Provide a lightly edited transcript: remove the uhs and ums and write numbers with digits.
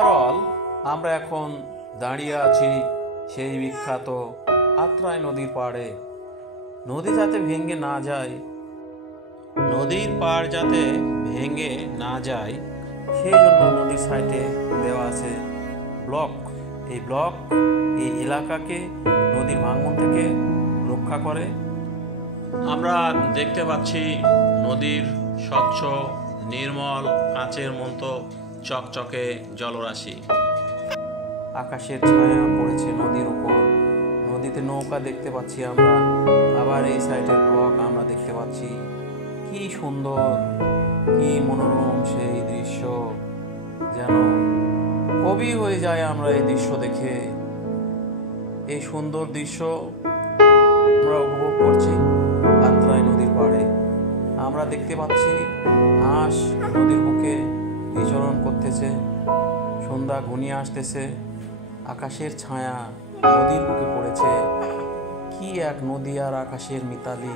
Overall আমরা এখন দাঁড়িয়ে আছি সেই বিখ্যাত আত্রাই নদীর পাড়ে। নদী যাতে ভেঙে না যায়, নদীর পাড় যাতে ভেঙে না যায় সেই জন্য নদীর সাইডে দেওয়া আছে ব্লক। এই ব্লক এই এলাকাকে নদীর ভাঙন থেকে রক্ষা করে। আমরা দেখতে পাচ্ছি নদীর স্বচ্ছ নির্মল কাঁচের মতো চকচকে জলরাশি। আকাশের ছায়া পড়েছে নদীর উপর, নদীতে নৌকা দেখতে পাচ্ছি আমরা। আবার এই সাইডের ব্লক আমরা দেখতে পাচ্ছি। কি সুন্দর, কি মনোরম সেই দৃশ্য, যেন কবি হয়ে যায় আমরা এই দৃশ্য দেখে। এই সুন্দর দৃশ্য আমরা উপভোগ করছি আত্রাই নদীর পাড়ে। আমরা দেখতে পাচ্ছি হাঁস নদীর বুকে বিচরণ করতেছে। সন্ধ্যা ঘনিয়ে আসতেছে, আকাশের ছায়া নদীর বুকে পড়েছে। কি এক নদী আর আকাশের মিতালি।